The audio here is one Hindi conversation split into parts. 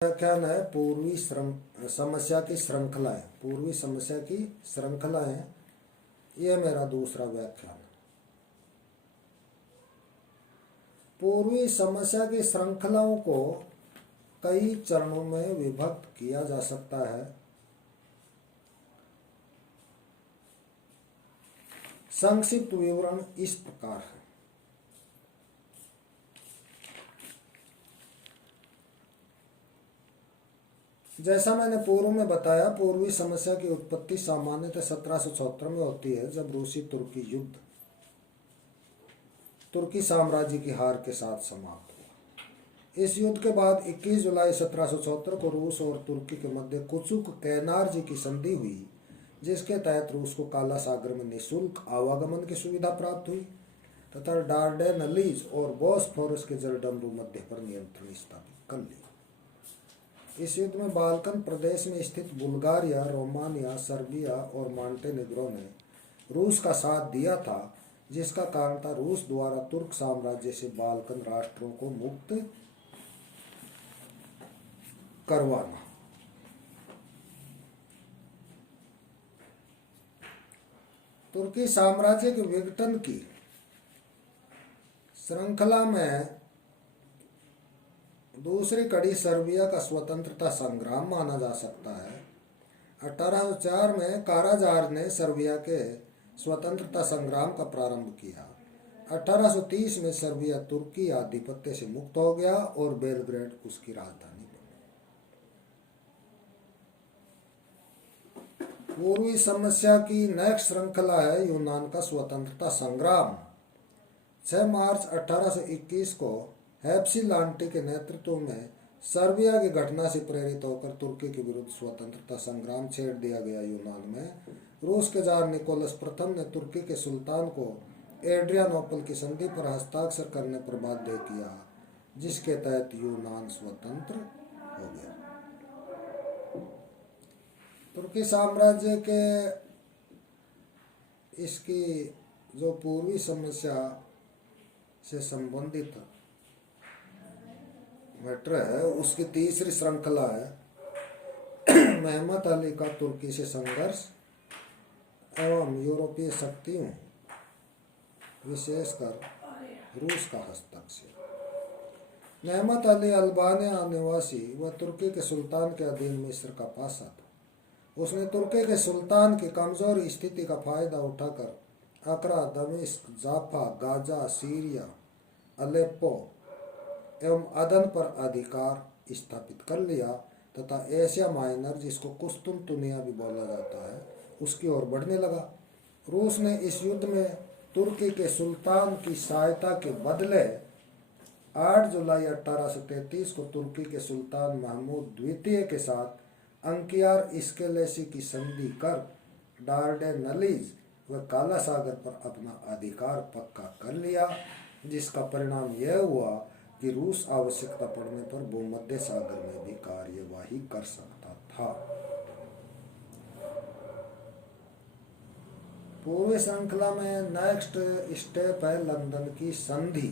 व्याख्यान है पूर्वी समस्या की श्रृंखलाएं। पूर्वी समस्या की श्रृंखलाएं, यह मेरा दूसरा व्याख्यान है। पूर्वी समस्या की श्रृंखलाओं को कई चरणों में विभक्त किया जा सकता है। संक्षिप्त विवरण इस प्रकार है। जैसा मैंने पूर्व में बताया, पूर्वी समस्या की उत्पत्ति सामान्यतः 1774 में होती है, जब रूसी तुर्की युद्ध तुर्की साम्राज्य की हार के साथ समाप्त हुआ। इस युद्ध के बाद 21 जुलाई 1774 को रूस और तुर्की के मध्य कुचुक कैनार्जी की संधि हुई, जिसके तहत रूस को काला सागर में निःशुल्क आवागमन की सुविधा प्राप्त हुई तथा डार्डेनलीज और बॉस्फोरस के जलडमरू मध्य पर नियंत्रण स्थापित कर लिया। इस युद्ध में बाल्कन प्रदेश में स्थित बुल्गारिया, रोमानिया, सर्बिया और मॉन्टेनेग्रो ने रूस का साथ दिया था, जिसका कारण था रूस द्वारा तुर्क साम्राज्य से बाल्कन राष्ट्रों को मुक्त करवाना। तुर्की साम्राज्य के विघटन की श्रृंखला में दूसरी कड़ी सर्बिया का स्वतंत्रता संग्राम माना जा सकता है। 1804 में काराजार ने सर्बिया के स्वतंत्रता संग्राम का प्रारंभ किया। 1830 में सर्बिया तुर्की आधिपत्य से मुक्त हो गया और बेलग्रेड उसकी राजधानी बनी। पूर्वी समस्या की नेक्स्ट श्रृंखला है यूनान का स्वतंत्रता संग्राम। 6 मार्च 1821 को हैप्सिलांटी के नेतृत्व में सर्बिया की घटना से प्रेरित होकर तुर्की के विरुद्ध स्वतंत्रता संग्राम छेड़ दिया गया। यूनान में रूस के जार निकोलस प्रथम ने तुर्की के सुल्तान को एड्रियानोपल की संधि पर हस्ताक्षर करने पर बाध्य किया, जिसके तहत यूनान स्वतंत्र हो गया। तुर्की साम्राज्य के इसकी जो पूर्वी समस्या से संबंधित मैटर है, उसकी तीसरी श्रृंखला है मेहमत अली का तुर्की से संघर्ष एवं यूरोपीय शक्तियों विशेषकर रूस का हस्तक्षेप। मेहमत अली अल्बानिया निवासी व तुर्की के सुल्तान के अधीन मिस्र का पासा था। उसने तुर्की के सुल्तान की कमजोर स्थिति का फायदा उठाकर अकरा, दमिश्क, जाफा, गाजा, सीरिया, अलेप्पो एवं अदन पर अधिकार स्थापित कर लिया तथा एशिया माइनर, जिसको कुस्तुनतुनिया भी बोला जाता है, उसकी ओर बढ़ने लगा। रूस ने इस युद्ध में तुर्की के सुल्तान की सहायता के बदले 8 जुलाई 1833 को तुर्की के सुल्तान महमूद द्वितीय के साथ अंकियार इस्केलेसी की संधि कर डार्डेनलीज व काला सागर पर अपना अधिकार पक्का कर लिया, जिसका परिणाम यह हुआ कि रूस आवश्यकता पड़ने पर भूमध्य सागर में भी कार्यवाही कर सकता था। पूर्वी श्रृंखला में नेक्स्ट स्टेप है लंदन की संधि।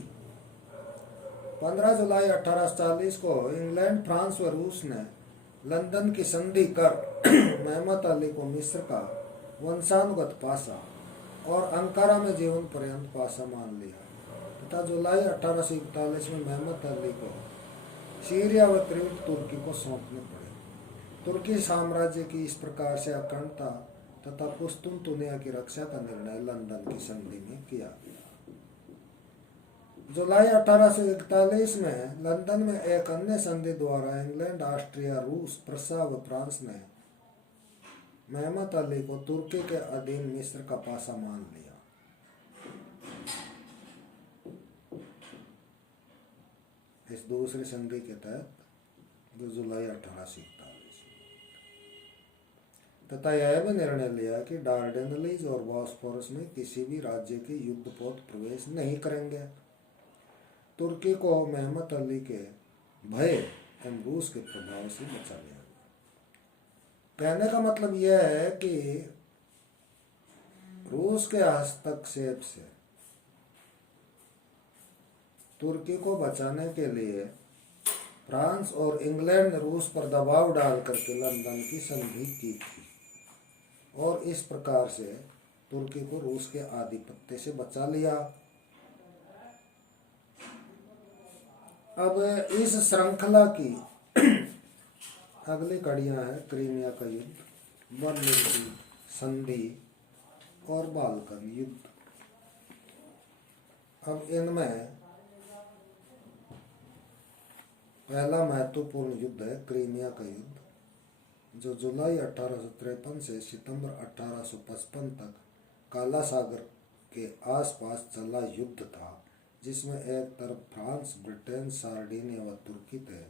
15 जुलाई 1840 को इंग्लैंड, फ्रांस व रूस ने लंदन की संधि कर मेहमत अली को मिस्र का वंशानुगत पासा और अंकारा में जीवन पर्यंत पासा मान लिया तथा जुलाई 1841 में मेहमत अली को सीरिया व त्रिविट तुर्की को सौंपने पड़े। तुर्की साम्राज्य की इस प्रकार से अखंडता तथा कुस्तुनतुनिया की रक्षा का निर्णय लंदन की संधि में किया गया। जुलाई 1841 में लंदन में एक अन्य संधि द्वारा इंग्लैंड, ऑस्ट्रिया, रूस, प्रसा व फ्रांस ने मेहमत अली को तुर्की के अधीन मिस्र का पासा मान लिया। इस दूसरी संधि के तहत जो जुलाई 1841 तथा यह भी निर्णय लिया कि डार्डेनलीज और बॉस्फोरस में किसी भी राज्य के युद्धपोत प्रवेश नहीं करेंगे। तुर्की को मेहमत अली के भय एवं रूस के प्रभाव से बचा गया। कहने का मतलब यह है कि रूस के हस्तक्षेप से तुर्की को बचाने के लिए फ्रांस और इंग्लैंड ने रूस पर दबाव डाल करके लंदन की संधि की थी और इस प्रकार से तुर्की को रूस के आधिपत्य से बचा लिया। अब इस श्रृंखला की अगली कड़ियां हैं क्रीमिया का युद्ध, बर्लिन की संधि और बाल्कन युद्ध। अब इनमें पहला महत्वपूर्ण युद्ध है क्रीमिया का युद्ध, जो जुलाई 1853 से सितंबर 1855 तक काला सागर के आसपास चला युद्ध था, जिसमें एक तरफ फ्रांस, ब्रिटेन, सार्डिनिया व तुर्की थे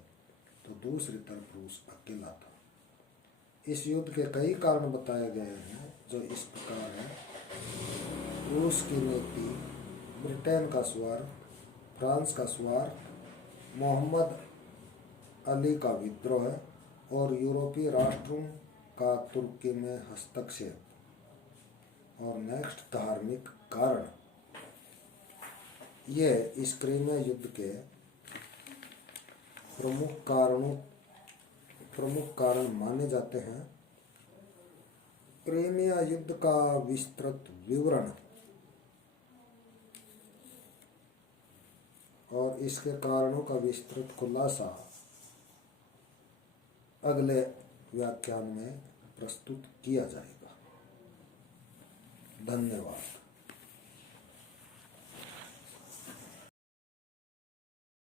तो दूसरी तरफ रूस अकेला था। इस युद्ध के कई कारण बताए गए हैं जो इस प्रकार है: रूस की नीति, ब्रिटेन का स्वार्थ, फ्रांस का स्वार्थ, मोहम्मद अली का विद्रोह और यूरोपीय राष्ट्रों का तुर्की में हस्तक्षेप। और नेक्स्ट, धार्मिक कारण। ये इस क्रीमिया युद्ध के प्रमुख कारण माने जाते हैं। क्रीमिया युद्ध का विस्तृत विवरण और इसके कारणों का विस्तृत खुलासा अगले व्याख्यान में प्रस्तुत किया जाएगा। धन्यवाद।